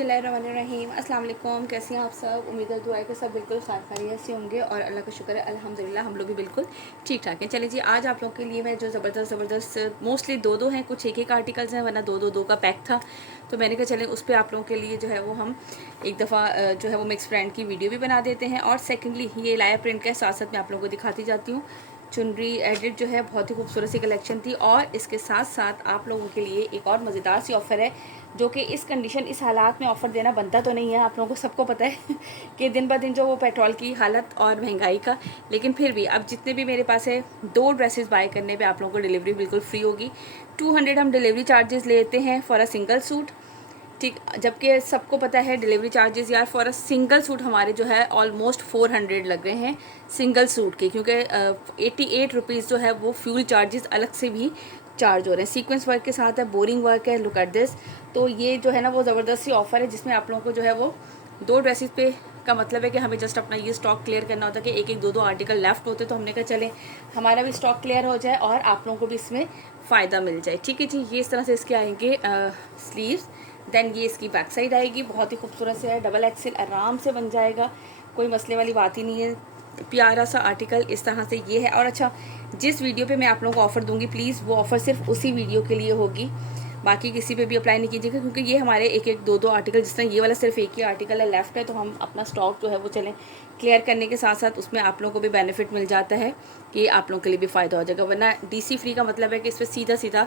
बिस्मिल्लाहिर्रहमानिर्रहीम। अस्सलाम वालेकुम। कैसे हैं आप सब? उम्मीद है दुआ के सब बिल्कुल खैर खैरियत से होंगे और अल्लाह का शुक्र है अल्हम्दुलिल्लाह हम लोग भी बिल्कुल ठीक ठाक हैं। चलिए जी, आज आप लोगों के लिए मैं जो ज़बरदस्त मोस्टली दो हैं, कुछ एक आर्टिकल्स हैं, वरना दो का पैक था। तो मैंने कहा चलें उस पर आप लोगों के लिए जो है वो हम एक दफ़ा जो है वो मिक्स फ्रेंड की वीडियो भी बना देते हैं। और सेकेंडली ये लाया प्रिंट का साथ साथ मैं आप लोगों को दिखाती जाती हूँ। चुनरी एडिट जो है बहुत ही खूबसूरत सी कलेक्शन थी। और इसके साथ साथ आप लोगों के लिए एक और मज़ेदार सी ऑफ़र है, जो कि इस कंडीशन इस हालात में ऑफ़र देना बनता तो नहीं है। आप लोगों को सबको पता है कि दिन ब दिन जो वो पेट्रोल की हालत और महंगाई का, लेकिन फिर भी अब जितने भी मेरे पास है 2 ड्रेसेस बाय करने पे आप लोगों को डिलीवरी बिल्कुल फ्री होगी। 200 हम डिलीवरी चार्जेस लेते हैं फॉर अ सिंगल सूट, ठीक। जबकि सबको पता है डिलीवरी चार्जेस यार फॉर अ सिंगल सूट हमारे जो है ऑलमोस्ट 400 लग रहे हैं सिंगल सूट के, क्योंकि 88 रुपीज़ जो है वो फ्यूल चार्जेस अलग से भी चार्ज हो रहे हैं। सीक्वेंस वर्क के साथ है, बोरिंग वर्क है, लुक एट दिस। तो ये जो है ना वो ज़बरदस्त सी ऑफ़र है जिसमें आप लोगों को जो है वो 2 ड्रेसेस पे का मतलब है कि हमें जस्ट अपना ये स्टॉक क्लियर करना होता है कि एक एक दो आर्टिकल लेफ्ट होते, तो हमने कहा चले हमारा भी स्टॉक क्लियर हो जाए और आप लोगों को भी इसमें फ़ायदा मिल जाए। ठीक है जी, ये इस तरह से इसके आएंगे स्लीव्स। देन ये इसकी बैक साइड आएगी, बहुत ही खूबसूरत से है, डबल एक्सेल आराम से बन जाएगा, कोई मसले वाली बात ही नहीं है। प्यारा सा आर्टिकल इस तरह से ये है। और अच्छा, जिस वीडियो पे मैं आप लोगों को ऑफ़र दूंगी प्लीज़ वो ऑफ़र सिर्फ उसी वीडियो के लिए होगी, बाकी किसी पे भी अप्लाई नहीं कीजिएगा, क्योंकि ये हमारे एक एक दो आर्टिकल, जिस तरह ये वाला सिर्फ एक ही आर्टिकल है लेफ्ट है, तो हम अपना स्टॉक जो है वो चलें क्लियर करने के साथ साथ उसमें आप लोगों को भी बेनिफिट मिल जाता है कि आप लोगों के लिए भी फ़ायदा हो जाएगा। वरना डीसी फ्री का मतलब है कि इस पर सीधा सीधा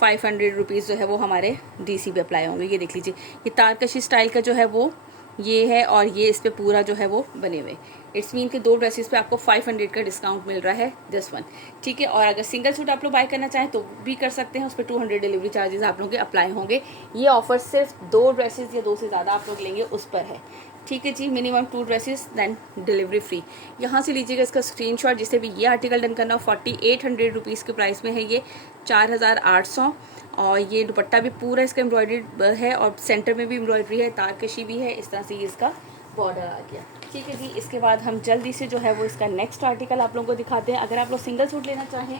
500 रुपीज़ जो है वो हमारे डीसी पे अप्लाई होंगे। ये देख लीजिए, ये तारकशी स्टाइल का जो है वो ये है, और ये इस पे पूरा जो है वो बने हुए। इट्स मीन कि 2 ड्रेसेस पे आपको 500 का डिस्काउंट मिल रहा है दिस वन, ठीक है। और अगर सिंगल सूट आप लोग बाय करना चाहें तो भी कर सकते हैं, उस पर 200 डिलीवरी चार्जेस आप लोगों के अप्लाई होंगे। ये ऑफर सिर्फ 2 ड्रेसेस या 2 से ज़्यादा आप लोग लेंगे उस पर है, ठीक है जी। Minimum 2 dresses then delivery free. यहाँ से लीजिएगा इसका स्क्रीनशॉट, जिससे भी ये आर्टिकल डन करना हो। 4800 रुपीज़ के प्राइस में है ये, 4800। और ये दुपट्टा भी पूरा इसका एम्ब्रॉयडर्ड है और सेंटर में भी एम्ब्रॉयडरी है, तारकशी भी है, इस तरह से ये इसका बॉर्डर आ गया, ठीक है जी। इसके बाद हम जल्दी से जो है वो इसका नेक्स्ट आर्टिकल आप लोगों को दिखाते हैं। अगर आप लोग सिंगल सूट लेना चाहें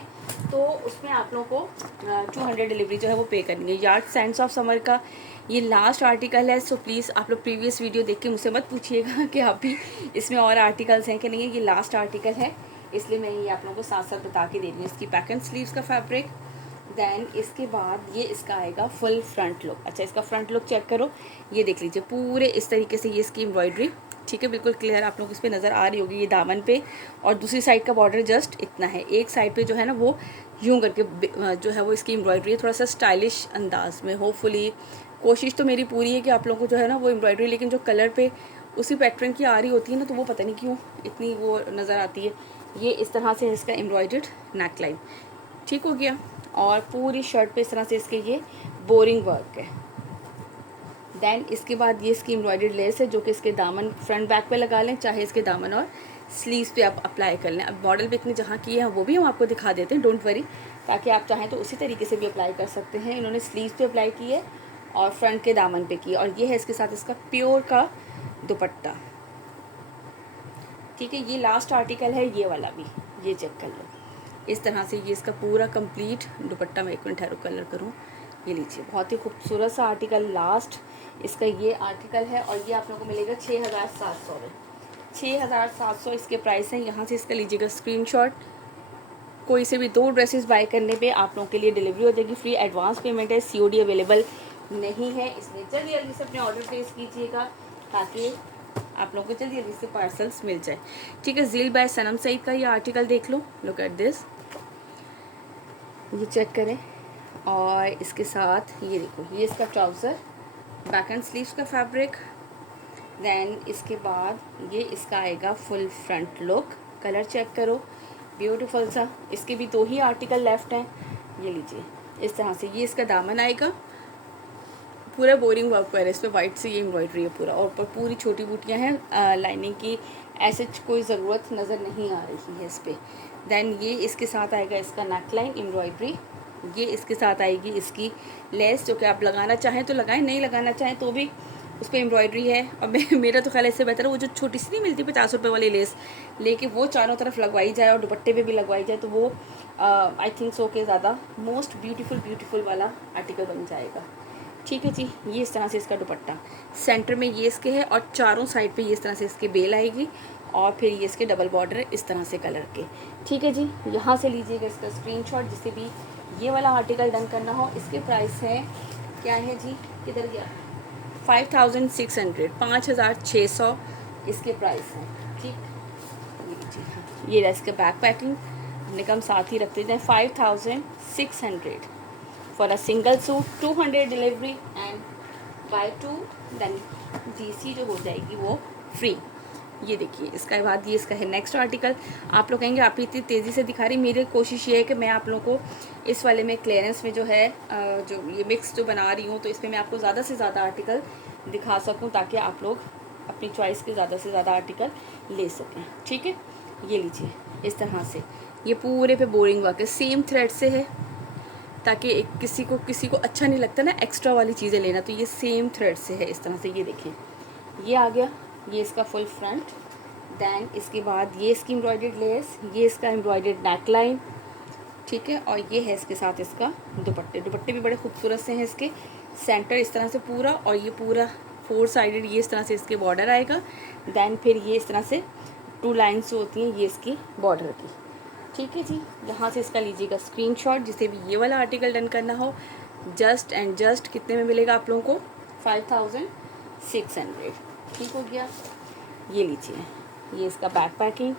तो उसमें आप लोगों को 200 डिलीवरी जो है वो पे करनी है। यार्ड सेंस ऑफ समर का ये लास्ट आर्टिकल है, सो प्लीज़ आप लोग प्रीवियस वीडियो देख के मुझसे मत पूछिएगा कि आप भी इसमें और आर्टिकल्स हैं कि नहीं है। ये लास्ट आर्टिकल है, इसलिए मैं ये आप लोगों को साथ साथ बता के दे रही हूँ। इसकी पैक एंड स्लीव्स का फैब्रिक, देन इसके बाद ये इसका आएगा फुल फ्रंट लुक। अच्छा, इसका फ्रंट लुक चेक करो, ये देख लीजिए पूरे इस तरीके से ये इसकी एम्ब्रॉयडरी, ठीक है, बिल्कुल क्लियर आप लोग इस पर नज़र आ रही होगी। ये दामन पे और दूसरी साइड का बॉर्डर जस्ट इतना है। एक साइड पे जो है ना वो यूं करके जो है वो इसकी एम्ब्रॉयडरी है, थोड़ा सा स्टाइलिश अंदाज में। होपफुली कोशिश तो मेरी पूरी है कि आप लोगों को जो है ना वो एम्ब्रॉयडरी, लेकिन जो कलर पे उसी पैटर्न की आ रही होती है ना, तो वो पता नहीं क्यों इतनी वो नज़र आती है। ये इस तरह से इसका एम्ब्रॉयडर्ड नेक लाइन, ठीक हो गया। और पूरी शर्ट पे इस तरह से इसके ये बोरिंग वर्क है। देन इसके बाद ये इसकी एम्ब्रॉयडर्ड लेस है, जो कि इसके दामन फ्रंट बैक पे लगा लें, चाहे इसके दामन और स्लीव्स पे आप अप्लाई कर लें। अब मॉडल पे इतने जहाँ किए हैं वो भी हम आपको दिखा देते हैं, डोंट वरी, ताकि आप चाहें तो उसी तरीके से भी अप्लाई कर सकते हैं। इन्होंने स्लीव्स पे अप्लाई की है और फ्रंट के दामन पे की, और ये है इसके साथ इसका प्योर का दुपट्टा, ठीक है। ये लास्ट आर्टिकल है ये वाला भी, ये चेक कर लो। इस तरह से ये इसका पूरा कंप्लीट दुपट्टा, मैं एक मिनट ठहरो कलर करूँ। ये लीजिए, बहुत ही खूबसूरत सा आर्टिकल लास्ट इसका ये आर्टिकल है, और ये आप लोगों को मिलेगा 6700 में। 6700 इसके प्राइस हैं। यहाँ से इसका लीजिएगा स्क्रीनशॉट। कोई से भी 2 ड्रेसेस बाय करने पे आप लोगों के लिए डिलीवरी हो जाएगी फ्री। एडवांस पेमेंट है, COD अवेलेबल नहीं है, इसलिए जल्दी जल्दी से अपने ऑर्डर प्लेस कीजिएगा ताकि आप लोगों को जल्दी जल्दी से पार्सल्स मिल जाए, ठीक है। ज़ील बाय सनम सईद का ये आर्टिकल देख लो, लुक एट दिस, ये चेक करें। और इसके साथ ये देखो, ये इसका ट्राउज़र, बैक एंड स्लीव्स का फैब्रिक। देन इसके बाद ये इसका आएगा full front look, colour check करो, ब्यूटीफुल सा। इसके भी 2 ही आर्टिकल लेफ्ट हैं, ये लीजिए इस तरह से ये इसका दामन आएगा, पूरा बोरिंग वर्क है इस पर, वाइट से ये एम्ब्रॉयडरी है पूरा, और ऊपर पूरी छोटी बूटियाँ हैं लाइनिंग की, ऐसे कोई ज़रूरत नज़र नहीं आ रही है इस पर। देन ये इसके साथ आएगा इसका नेक लाइन एम्ब्रॉयडरी, ये इसके साथ आएगी इसकी लेस, जो कि आप लगाना चाहें तो लगाएं, नहीं लगाना चाहें तो भी उस पर एम्ब्रॉयडरी है। और मेरा तो ख्याल इससे बेहतर है वो जो छोटी सी नहीं मिलती 50 रुपये वाली लेस, लेके वो चारों तरफ लगवाई जाए और दुपट्टे पे भी लगवाई जाए, तो वो आई थिंक सो के ज़्यादा मोस्ट ब्यूटीफुल वाला आर्टिकल बन जाएगा, ठीक है जी। ये इस तरह से इसका दुपट्टा, सेंटर में ये इसके है और चारों साइड पे ये इस तरह से इसके बेल आएगी और फिर ये इसके डबल बॉर्डर है इस तरह से कलर के। ठीक है जी, यहाँ से लीजिएगा इसका स्क्रीनशॉट जिससे भी ये वाला आर्टिकल डन करना हो। इसके प्राइस है क्या है जी, किधर गया, 5600, 5600 इसके प्राइस हैं। ठीक, ये लीजिए। हाँ, ये रहा इसका बैक पैकिंग, हमने कम साथ ही रख देते हैं। 5600 for a single suit, 200 delivery and buy 2 then GC जो हो जाएगी वो फ्री। ये देखिए, इसका बाद ये इसका है नेक्स्ट आर्टिकल। आप लोग कहेंगे आप इतनी तेज़ी से दिखा रही, मेरी कोशिश ये है कि मैं आप लोगों को इस वाले में क्लियरेंस में जो है जो ये मिक्स जो बना रही हूँ तो इसमें मैं आपको ज़्यादा से ज़्यादा आर्टिकल दिखा सकूँ ताकि आप लोग अपनी चॉइस के ज़्यादा से ज़्यादा आर्टिकल ले सकें। ठीक है, ये लीजिए इस तरह से, ये पूरे पे बोरिंग वर्क है, सेम थ्रेड से है ताकि एक किसी को अच्छा नहीं लगता ना एक्स्ट्रा वाली चीज़ें लेना, तो ये सेम थ्रेड से है इस तरह से। ये देखें, ये आ गया, ये इसका फुल फ्रंट, दैन इसके बाद ये इसकी एम्ब्रॉयडर्ड लेस, ये इसका एम्ब्रॉयडर्ड नेक लाइन। ठीक है, और ये है इसके साथ इसका दुपट्टे भी बड़े खूबसूरत से हैं इसके, सेंटर इस तरह से पूरा, और ये पूरा 4 साइडेड ये इस तरह से इसके बॉर्डर आएगा। दैन फिर ये इस तरह से 2 लाइन्स होती हैं ये इसकी बॉर्डर की। ठीक है जी, यहाँ से इसका लीजिएगा स्क्रीनशॉट जिसे भी ये वाला आर्टिकल डन करना हो। जस्ट एंड जस्ट कितने में मिलेगा आप लोगों को, 5600। ठीक हो गया, ये लीजिए, ये इसका बैक पैकिंग,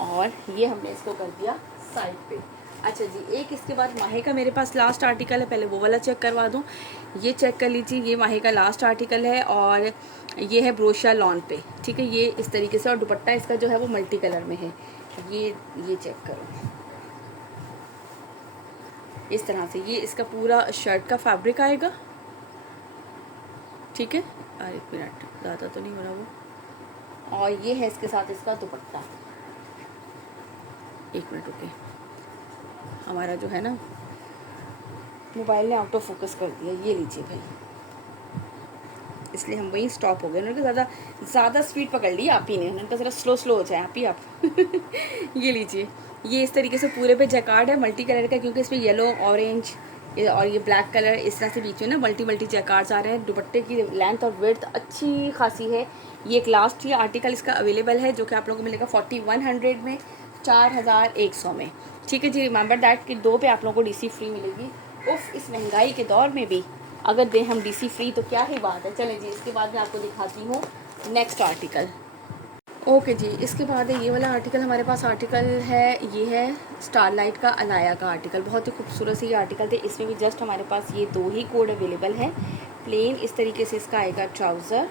और ये हमने इसको कर दिया साइड पे। अच्छा जी, एक इसके बाद माहे का मेरे पास लास्ट आर्टिकल है, पहले वो वाला चेक करवा दूँ। ये चेक कर लीजिए, ये माहे का लास्ट आर्टिकल है और ये है ब्रोशा लॉन पे। ठीक है, ये इस तरीके से, और दुपट्टा इसका जो है वो मल्टी कलर में है। ये चेक करो इस तरह से, ये इसका पूरा शर्ट का फैब्रिक आएगा। ठीक है, और 1 मिनट, ज़्यादा तो नहीं हो रहा वो, और ये है इसके साथ इसका दुपट्टा। 1 मिनट रुके, हमारा जो है ना मोबाइल ने आउट ऑफ फोकस कर दिया। ये लीजिए भाई, इसलिए हम वहीं स्टॉप हो गए। उन्होंने ज़्यादा स्पीड पकड़ ली आप ही ने, उन्होंने कहा ज़रा स्लो हो जाए आप ही आप। ये लीजिए, ये इस तरीके से पूरे पे जैकार्ड है मल्टी कलर का, क्योंकि इसमें येलो, ऑरेंज और ये ब्लैक कलर इस तरह से बीच में ना मल्टी जैकार्ड्स आ रहे हैं। दुपट्टे की लेंथ और विड्थ अच्छी खासी है। ये एक लास्ट ये आर्टिकल इसका अवेलेबल है जो कि आप लोगों को मिलेगा 4100 में, 4100 में। ठीक है जी, रिमेंबर दैट कि 2 पे आप लोगों को डीसी फ्री मिलेगी। उफ, इस महंगाई के दौर में भी अगर दें हम डीसी फ्री तो क्या ही बात है। चलें जी, इसके बाद मैं आपको दिखाती हूँ नेक्स्ट आर्टिकल। ओके जी, इसके बाद ये वाला आर्टिकल हमारे पास आर्टिकल है, ये है स्टारलाइट का अनाया का आर्टिकल। बहुत ही खूबसूरत से ये आर्टिकल थे, इसमें भी जस्ट हमारे पास ये 2 ही कोड अवेलेबल है। प्लेन इस तरीके से इसका आएगा ट्राउज़र,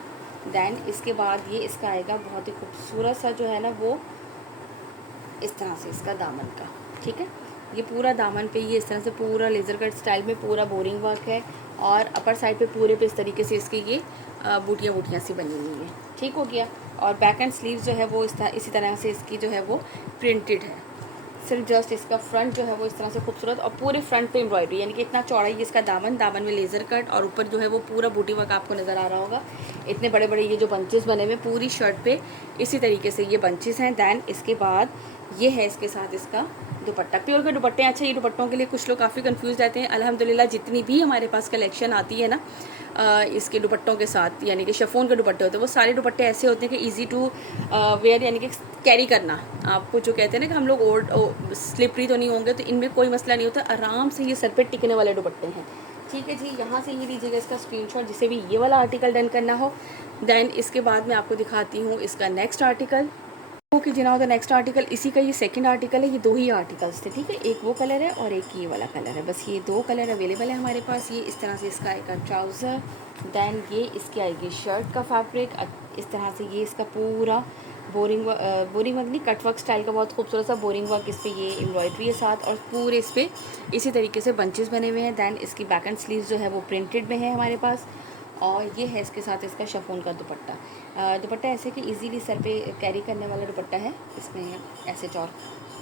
दैन इसके बाद ये इसका आएगा बहुत ही खूबसूरत सा जो है ना वो इस तरह से इसका दामन का। ठीक है, ये पूरा दामन पे ये इस तरह से पूरा लेज़र कट स्टाइल में पूरा बोरिंग वर्क है, और अपर साइड पे पूरे पे इस तरीके से इसकी ये बूटियाँ सी बनी हुई है। ठीक हो गया, और बैक एंड स्लीव जो है वो इसी तरह से इसकी जो है वो प्रिंटेड है। सिर्फ जस्ट इसका फ्रंट जो है वो इस तरह से खूबसूरत, और पूरे फ्रंट पे एम्ब्रॉयडरी, यानी कि इतना चौड़ा ही इसका दामन में लेज़र कट, और ऊपर जो है वो पूरा बूटी वर्क आपको नज़र आ रहा होगा। इतने बड़े बड़े ये जो बंचेस बने हुए पूरी शर्ट पे इसी तरीके से ये बंचेस हैं। दैन इसके बाद ये है इसके साथ इसका दुपट्टा, प्योर के दुपट्टे। अच्छा, ये दुपट्टों के लिए कुछ लोग काफ़ी कंफ्यूज रहते हैं। अल्हम्दुलिल्लाह जितनी भी हमारे पास कलेक्शन आती है ना इसके दुपट्टों के साथ, यानी कि शिफॉन के दुपट्टे होते हैं, वो सारे दुपट्टे ऐसे होते हैं कि इजी टू वेयर, यानी कि कैरी करना। आपको जो कहते हैं ना कि हम लोग स्लिपरी तो नहीं होंगे, तो इनमें कोई मसला नहीं होता, आराम से ये सर पे टिकने वाले दुपट्टे हैं। ठीक है जी, यहाँ से ये लीजिएगा इसका स्क्रीनशॉट जिसे भी ये वाला आर्टिकल डन करना हो। दैन इसके बाद मैं आपको दिखाती हूँ इसका नेक्स्ट आर्टिकल। ओके जी, नाउ द नेक्स्ट आर्टिकल, इसी का ये सेकंड आर्टिकल है। ये 2 ही आर्टिकल्स थे। ठीक है, एक वो कलर है और एक ये वाला कलर है, बस ये 2 कलर अवेलेबल है हमारे पास। ये इस तरह से इसका आएगा ट्राउज़र, दैन ये इसकी आएगी शर्ट का फैब्रिक इस तरह से। ये इसका पूरा बोरिंग वर्क नहीं, कटवर्क स्टाइल का बहुत खूबसूरत सा बोरिंग वर्क, इस पर ये एम्ब्रॉयडरी है साथ, और पूरे इस पर इसी तरीके से बंचेस बने हुए हैं। दैन इसकी बैक एंड स्लीव्स जो है वो प्रिंटेड में है हमारे पास, और ये है इसके साथ इसका शिफॉन का दुपट्टा ऐसे कि इजीली सर पे कैरी करने वाला दुपट्टा है। इसमें ऐसे चौर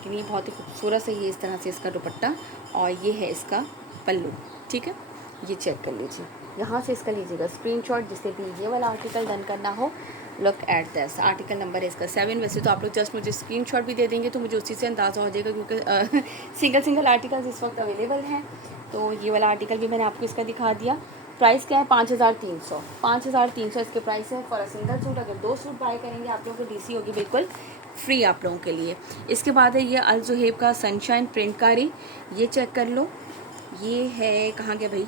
कि नहीं, बहुत ही खूबसूरत है ये इस तरह से इसका दुपट्टा, और ये है इसका पल्लू। ठीक है, ये चेक कर लीजिए, यहाँ से इसका लीजिएगा स्क्रीनशॉट जिससे भी ये वाला आर्टिकल डन करना हो। Look at this, article number है इसका 7। वैसे तो आप लोग जस्ट मुझे स्क्रीनशॉट भी दे देंगे तो मुझे उसी से अंदाज़ा हो जाएगा, क्योंकि सिंगल आर्टिकल्स इस वक्त अवेलेबल हैं। तो ये वाला आर्टिकल भी मैंने आपको इसका दिखा दिया। प्राइस क्या है 5300, 5300 इसके प्राइस है फॉर अ सिंगल सूट। अगर 2 सूट बाय करेंगे आप लोगों को डीसी होगी बिल्कुल फ्री आप लोगों के लिए। इसके बाद है ये अल जुहैब का सनशाइन प्रिंटकारी, ये चेक कर लो। ये है कहाँ गया भाई,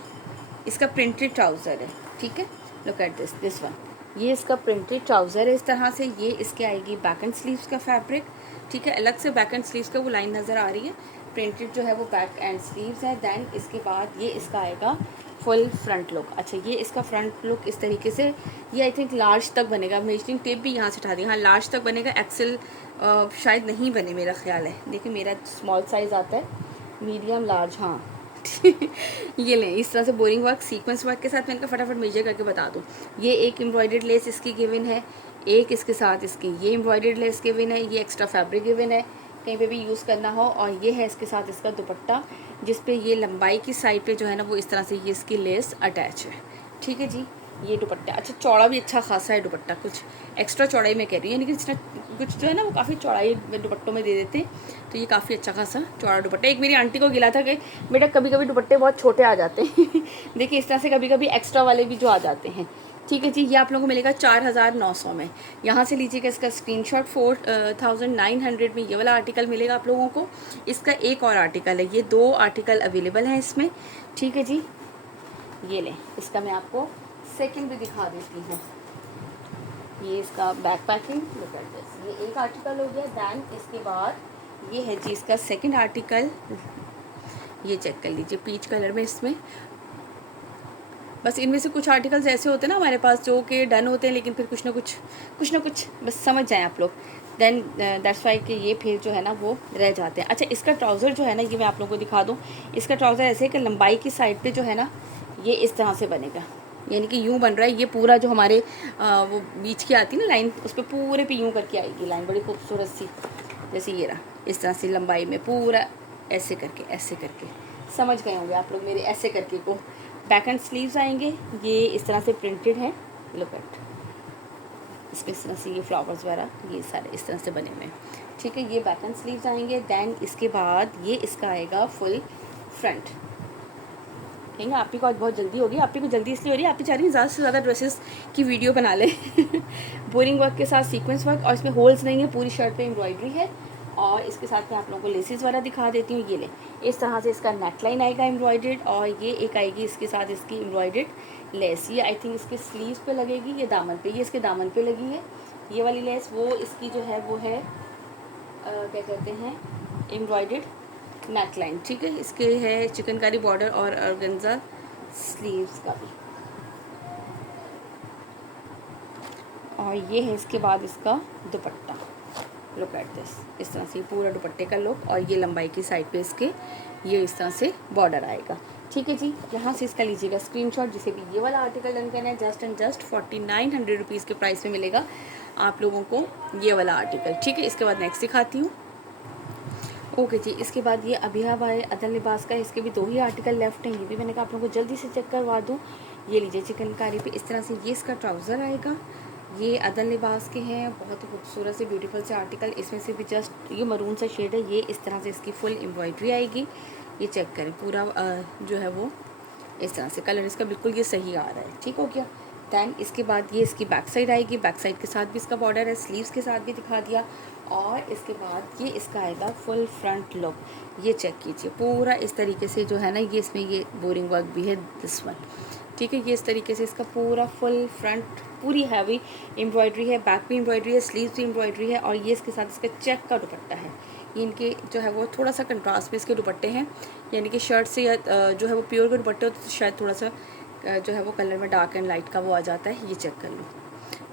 इसका प्रिंटेड ट्राउज़र है, ठीक है। लुक एट दिस वन, ये इसका प्रिंटेड ट्राउज़र है इस तरह से। ये इसके आएगी बैक एंड स्लीव्स का फैब्रिक, ठीक है। अलग से बैक एंड स्लीव्स का वो लाइन नज़र आ रही है, प्रिंटेड जो है वो बैक एंड स्लीव्स है। दैन इसके बाद ये इसका आएगा फुल फ्रंट लुक। अच्छा, ये इसका फ्रंट लुक इस तरीके से, ये आई थिंक लार्ज तक बनेगा। मेजरिंग टेप भी यहाँ से उठा दी, हाँ लार्ज तक बनेगा, एक्सेल शायद नहीं बने मेरा ख्याल है। देखिए मेरा स्मॉल साइज़ आता है, मीडियम लार्ज, हाँ ये लें इस तरह से बोरिंग वर्क सीक्वेंस वर्क के साथ। मैं इनका फटाफट मेजर करके बता दूँ। ये एक एम्ब्रॉयडर्ड लेस इसकी गिवन है, एक इसके साथ इसकी ये एम्ब्रॉयडर्ड लेस गिवन है, ये एक्स्ट्रा फैब्रिक गिवन है कहीं पे भी यूज़ करना हो। और ये है इसके साथ इसका दुपट्टा, जिस पे ये लंबाई की साइड पे जो है ना वो इस तरह से ये इसकी लेस अटैच है, ठीक है जी। ये दुपट्टा अच्छा चौड़ा भी अच्छा खासा है दुपट्टा, कुछ एक्स्ट्रा चौड़ाई में कह रही है, यानी कि जितना कुछ जो है ना वो काफ़ी चौड़ाई दुपट्टों में दे देते हैं, तो ये काफ़ी अच्छा खासा चौड़ा दुपट्टा। एक मेरी आंटी को गिला था कि बेटा कभी कभी दुपट्टे बहुत छोटे आ जाते हैं देखिए इस तरह से कभी कभी एक्स्ट्रा वाले भी जो आ जाते हैं, ठीक है जी। ये आप लोगों को मिलेगा 4900 में। यहाँ से लीजिएगा इसका स्क्रीनशॉट। 4900 में ये वाला आर्टिकल मिलेगा आप लोगों को। इसका एक और आर्टिकल है, ये 2 आर्टिकल अवेलेबल हैं इसमें, ठीक है जी। ये लें, इसका मैं आपको सेकंड भी दिखा देती हूँ। ये इसका back packing, look at this, ये एक आर्टिकल हो गया। दैन इसके बाद ये है जी इसका सेकंड आर्टिकल, ये चेक कर लीजिए पीच कलर में इसमें। बस इनमें से कुछ आर्टिकल्स ऐसे होते हैं ना हमारे पास जो कि डन होते हैं, लेकिन फिर कुछ ना कुछ बस समझ जाएं आप लोग, देन दैट्स वाई कि ये फिर जो है ना वो रह जाते हैं। अच्छा, इसका ट्राउज़र जो है ना ये मैं आप लोगों को दिखा दूँ। इसका ट्राउज़र ऐसे है कि लंबाई की साइड पे जो है ना ये इस तरह से बनेगा, यानी कि यूँ बन रहा है। ये पूरा जो हमारे वो बीच की आती है ना लाइन, उस पर पूरे पे यूँ करके आएगी लाइन, बड़ी खूबसूरत सी, जैसे ये रहा इस तरह से लंबाई में पूरा ऐसे करके समझ गए होंगे आप लोग मेरे ऐसे करके को। बैक एंड स्लीव्स आएंगे, ये इस तरह से प्रिंटेड है, लुक एट इसमें इस तरह से ये फ्लावर्स वगैरह ये सारे इस तरह से बने हुए हैं, ठीक है। ये बैक एंड स्लीव्स आएंगे। दैन इसके बाद ये इसका आएगा फुल फ्रंट। कहेंगे आप ही को आज बहुत जल्दी होगी, आप ही को जल्दी इसलिए हो रही है, आप ही चाह रही हैं ज़्यादा से ज़्यादा ड्रेसेस की वीडियो बना ले बोरिंग वर्क के साथ सीक्वेंस वर्क, और इसमें होल्स नहीं है, पूरी शर्ट पे एम्ब्रॉयडरी है। और इसके साथ मैं आप लोगों को लेसेस वाला दिखा देती हूँ। ये ले इस तरह से इसका नेक लाइन आएगा एम्ब्रॉयडर्ड, और ये एक आएगी इसके साथ इसकी एम्ब्रॉयडर्ड लेस। ये आई थिंक इसके स्लीव्स पे लगेगी, ये दामन पे, ये इसके दामन पे लगी है ये वाली लेस। वो इसकी जो है वो है क्या कहते हैं एम्ब्रॉयडर्ड नेक लाइन, ठीक है। इसके है चिकनकारी बॉर्डर और ऑर्गेन्जा स्लीव्स का भी। और ये है इसके बाद इसका दुपट्टा, लुक एट दिस, इस तरह से पूरा दुपट्टे का लुक, और ये लंबाई की साइड पे इसके ये इस तरह से बॉर्डर आएगा, ठीक है जी। यहाँ से इसका लीजिएगा स्क्रीनशॉट, जिसे भी ये वाला आर्टिकल डन करना है। जस्ट एंड जस्ट 4900 रुपीज़ के प्राइस में मिलेगा आप लोगों को ये वाला आर्टिकल, ठीक है। इसके बाद नेक्स्ट दिखाती हूँ। ओके जी, इसके बाद ये अभिया बाय अदल लिबास का, इसके भी 2 ही आर्टिकल लेफ्ट हैं, ये भी मैंने कहा आप लोगों को जल्दी से चेक करवा दूँ। ये लीजिए चिकनकारी पे इस तरह से ये इसका ट्राउज़र आएगा। ये अदल लिबास के हैं, बहुत ही खूबसूरत से ब्यूटीफुल से आर्टिकल। इसमें से भी जस्ट ये मरून सा शेड है, ये इस तरह से इसकी फुल एम्ब्रॉयडरी आएगी। ये चेक करें पूरा जो है वो इस तरह से कलर इसका बिल्कुल ये सही आ रहा है, ठीक हो गया। दैन इसके बाद ये इसकी बैक साइड आएगी, बैक साइड के साथ भी इसका बॉर्डर है, स्लीव्स के साथ भी दिखा दिया। और इसके बाद ये इसका आएगा फुल फ्रंट लुक, ये चेक कीजिए पूरा इस तरीके से जो है ना ये इसमें ये बोरिंग वर्क भी है दिस वन, ठीक है। ये इस तरीके से इसका पूरा फुल फ्रंट पूरी हैवी एम्ब्रॉयडरी है, बैक भी एम्ब्रॉयडरी है, स्लीव्स भी एम्ब्रॉयडरी है। और ये इसके साथ इसका चेक का दुपट्टा है। ये इनके जो है वो थोड़ा सा कंट्रास्ट में इसके दुपट्टे हैं, यानी कि शर्ट से या जो है वो प्योर के दुपट्टे होते तो शायद थोड़ा सा जो है वो कलर में डार्क एंड लाइट का वो आ जाता है। ये चेक कर लो,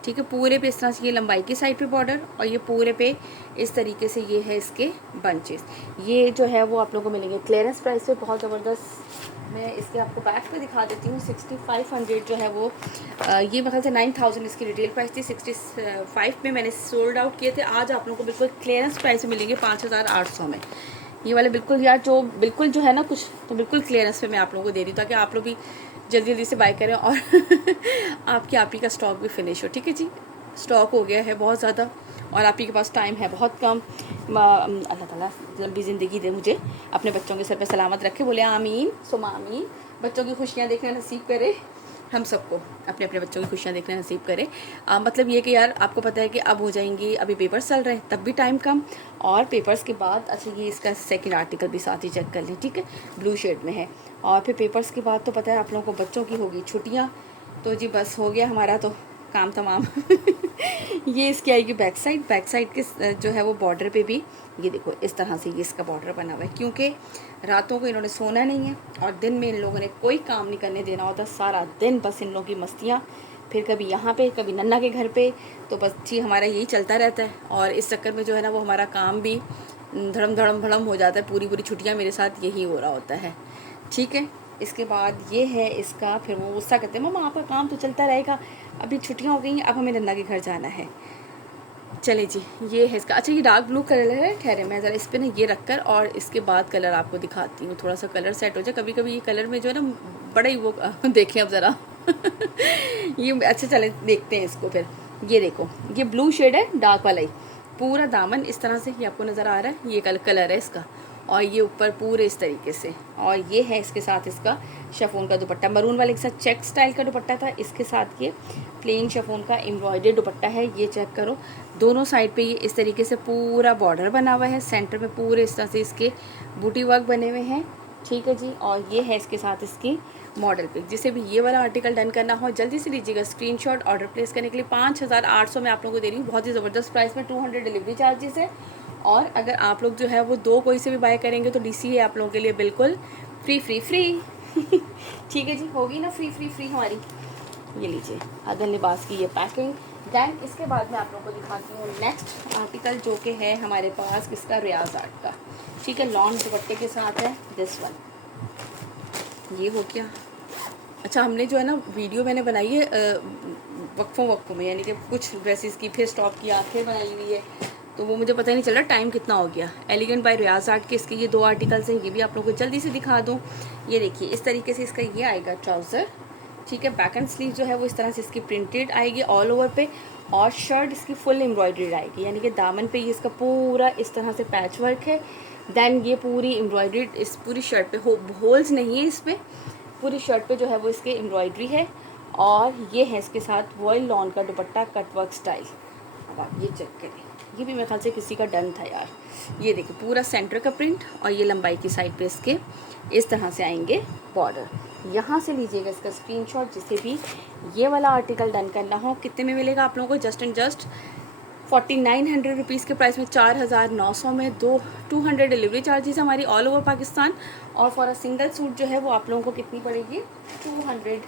ठीक है। पूरे पे इस तरह से ये लंबाई की साइड पे बॉर्डर, और ये पूरे पे इस तरीके से ये है इसके बंचेस। ये जो है वो आप लोगों को मिलेंगे क्लियरेंस प्राइस पे, बहुत ज़बरदस्त। मैं इसके आपको बैक पे दिखा देती हूँ। 6500 जो है वो ये मेरे ख्याल से 9000 इसकी रिटेल प्राइस थी, 65 में मैंने सोल्ड आउट किए थे। आज आप लोगों को बिल्कुल क्लियरेंस प्राइस में मिलेंगे 5800 में। ये वाले बिल्कुल यार जो बिल्कुल जो है ना कुछ तो बिल्कुल क्लियरेंस पे मैं आप लोगों को दे रही हूँ, ताकि आप लोग भी जल्दी जल्दी से बाय करें और आपकी आप ही का स्टॉक भी फिनिश हो, ठीक है जी। स्टॉक हो गया है बहुत ज़्यादा और आप ही के पास टाइम है बहुत कम। अल्लाह ताला लंबी ज़िंदगी दे मुझे, अपने बच्चों के सर पे सलामत रखे, बोले आमीन सुमा आमीन, बच्चों की खुशियाँ देखना नसीब करे। हम सबको अपने अपने बच्चों की खुशियाँ देखना नसीब करे। मतलब ये कि यार आपको पता है कि अब हो जाएंगी, अभी पेपर्स चल रहे हैं तब भी टाइम कम, और पेपर्स के बाद अच्छा ये इसका सेकंड आर्टिकल भी साथ ही चेक कर लें, ठीक है, ब्लू शेड में है। और फिर पेपर्स के बाद तो पता है आप लोगों को बच्चों की होगी छुट्टियाँ, तो जी बस हो गया हमारा तो काम तमाम। ये इसकी आएगी बैक साइड, बैक साइड के जो है वो बॉर्डर पे भी ये देखो इस तरह से ये इसका बॉर्डर बना हुआ है, क्योंकि रातों को इन्होंने सोना नहीं है और दिन में इन लोगों ने कोई काम नहीं करने देना होता, सारा दिन बस इन लोगों की मस्तियाँ, फिर कभी यहाँ पे कभी नन्ना के घर पे, तो बस जी हमारा यही चलता रहता है। और इस चक्कर में जो है ना वो हमारा काम भी धड़म धड़म भड़म हो जाता है, पूरी पूरी छुट्टियाँ मेरे साथ यही हो रहा होता है, ठीक है। इसके बाद ये है इसका, फिर वो गुस्सा करते हैं मम्मा आपका काम तो चलता रहेगा, अभी छुट्टियाँ हो गई हैं, अब हमें नन्ना के घर जाना है। चले जी ये है इसका। अच्छा ये डार्क ब्लू कलर है, ठहरे मैं ज़रा इस पर ना ये रख कर और इसके बाद कलर आपको दिखाती हूँ, थोड़ा सा कलर सेट हो जाए। कभी कभी ये कलर में जो है ना बड़ा ही वो देखें अब ज़रा। ये अच्छा चले देखते हैं इसको फिर। ये देखो ये ब्लू शेड है डार्क वाला ही, पूरा दामन इस तरह से ये आपको नज़र आ रहा है, ये कलर है इसका, और ये ऊपर पूरे इस तरीके से, और ये है इसके साथ इसका शिफॉन का दुपट्टा, मरून वाले के साथ चेक स्टाइल का दुपट्टा था, इसके साथ ये प्लेन शिफॉन का एम्ब्रॉयडर्ड दुपट्टा है। ये चेक करो दोनों साइड पे ये इस तरीके से पूरा बॉर्डर बना हुआ है, सेंटर में पूरे इस तरह से इसके बूटी वर्क बने हुए हैं, ठीक है जी। और ये है इसके साथ इसकी मॉडल पिक। जिसे भी ये वाला आर्टिकल डन करना हो जल्दी से लीजिएगा स्क्रीनशॉट। ऑर्डर प्लेस करने के लिए 5800 में आप लोगों को दे रही हूँ, बहुत ही ज़बरदस्त प्राइस में, 200 डिलीवरी चार्जेस है। और अगर आप लोग जो है वो दो कोई से भी बाय करेंगे तो डीसी है आप लोगों के लिए बिल्कुल फ्री। ठीक है जी, होगी ना फ्री हमारी। ये लीजिए अदल लिबास की ये पैकिंग। दैन इसके बाद मैं आप लोगों को दिखाती हूँ नेक्स्ट आर्टिकल जो कि है हमारे पास किसका, रियाज आर्ट का, ठीक है, लॉन दुपट्टे के साथ है दिस वन। ये हो गया। अच्छा हमने जो है ना वीडियो मैंने बनाई है वक्फों में, यानी कि कुछ ड्रेसेस की फिर स्टॉप किया फिर बनाई हुई है, तो वो मुझे पता ही नहीं चल रहा टाइम कितना हो गया। एलिगेंट बाय रियाज आर्ट के इसके ये दो आर्टिकल्स हैं, ये भी आप लोगों को जल्दी से दिखा दूँ। ये देखिए इस तरीके से इसका ये आएगा ट्राउज़र, ठीक है, बैक एंड स्लीव जो है वो इस तरह से इसकी प्रिंटेड आएगी ऑल ओवर पे, और शर्ट इसकी फुल एम्ब्रॉयडरी आएगी, यानी कि दामन पे ये इसका पूरा इस तरह से पैच वर्क है। दैन ये पूरी एम्ब्रॉयडरी इस पूरी शर्ट पे होल्स नहीं है, इस पर पूरी शर्ट पे जो है वो इसके एम्ब्रॉयडरी है। और ये है इसके साथ वॉयल लॉन का दुपट्टा कट वर्क स्टाइल। अब आप ये चेक करें, ये भी मेरे ख्याल से किसी का डन था यार। ये देखिए पूरा सेंटर का प्रिंट, और ये लंबाई की साइड पे इसके इस तरह से आएंगे बॉर्डर। यहाँ से लीजिएगा इसका स्क्रीनशॉट, जिसे भी ये वाला आर्टिकल डन करना हो। कितने में मिलेगा आप लोगों को, जस्ट एंड जस्ट 4900 रुपीज़ के प्राइस में, 4900 में 200 डिलीवरी चार्जेस हमारी ऑल ओवर पाकिस्तान। और फॉर अ सिंगल सूट जो है वो आप लोगों को कितनी पड़ेगी, 200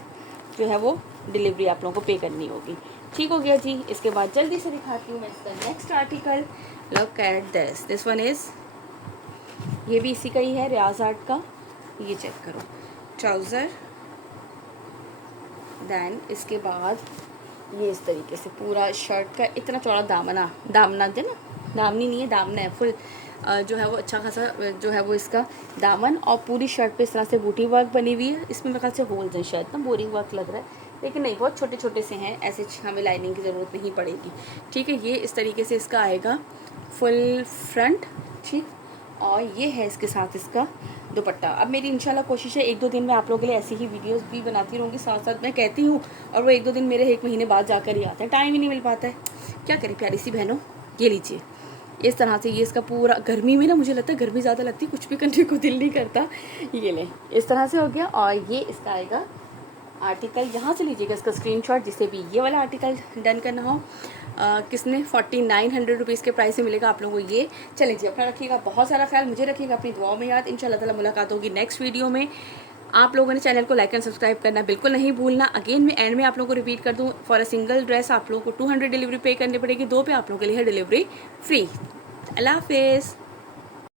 जो है वो डिलीवरी आप लोगों को पे करनी होगी। ठीक हो गया जी। इसके बाद जल्दी से दिखाती हूँ मैं इसका next article. Look at this one is, ये भी इसी का ही है रियाज आर्ट का। ये चेक करो ट्राउज़र, दैन इसके बाद ये इस तरीके से पूरा शर्ट का इतना चौड़ा दामना दे ना, दामनी नहीं है दामना है, फुल जो है वो अच्छा खासा जो है वो इसका दामन, और पूरी शर्ट पे इस तरह से बूटी वर्क बनी हुई है। इसमें मेरे ख्याल से होल्स हैं शायद ना, बोरिंग वर्क लग रहा है, लेकिन नहीं बहुत छोटे छोटे से हैं, ऐसे हमें लाइनिंग की ज़रूरत नहीं पड़ेगी। ठीक है, ये इस तरीके से इसका आएगा फुल फ्रंट, ठीक। और ये है इसके साथ इसका दुपट्टा। अब मेरी इंशाल्लाह कोशिश है 1-2 दिन में आप लोगों के लिए ऐसी ही वीडियोस भी बनाती रहूँगी, साथ साथ मैं कहती हूँ, और वो 1-2 दिन मेरे 1 महीने बाद जाकर ही आता है, टाइम ही नहीं मिल पाता है, क्या करें प्यारी सी बहनों। ये लीजिए इस तरह से ये इसका पूरा, गर्मी में ना मुझे लगता है गर्मी ज़्यादा लगती है, कुछ भी करने को दिल नहीं करता। ये लें इस तरह से हो गया। और ये इसका आएगा आर्टिकल, यहाँ से लीजिएगा इसका स्क्रीनशॉट, जिसे भी ये वाला आर्टिकल डन करना हो। किसने 4900 रुपीज़ के प्राइस से मिलेगा आप लोगों को ये। चलें जी, अपना रखिएगा बहुत सारा ख्याल, मुझे रखिएगा अपनी दुआओं में याद। इंशाल्लाह ताला मुलाकात होगी नेक्स्ट वीडियो में। आप लोगों ने चैनल को लाइक एंड सब्सक्राइब करना बिल्कुल नहीं भूलना। अगेन मैं एंड में आप लोगों को रिपीट कर दूँ, फॉर अ सिंगल ड्रेस आप लोगों को 200 डिलीवरी पे करनी पड़ेगी, 2 पे आप लोगों के लिए है डिलीवरी फ्री। अल्लाह हाफिज़।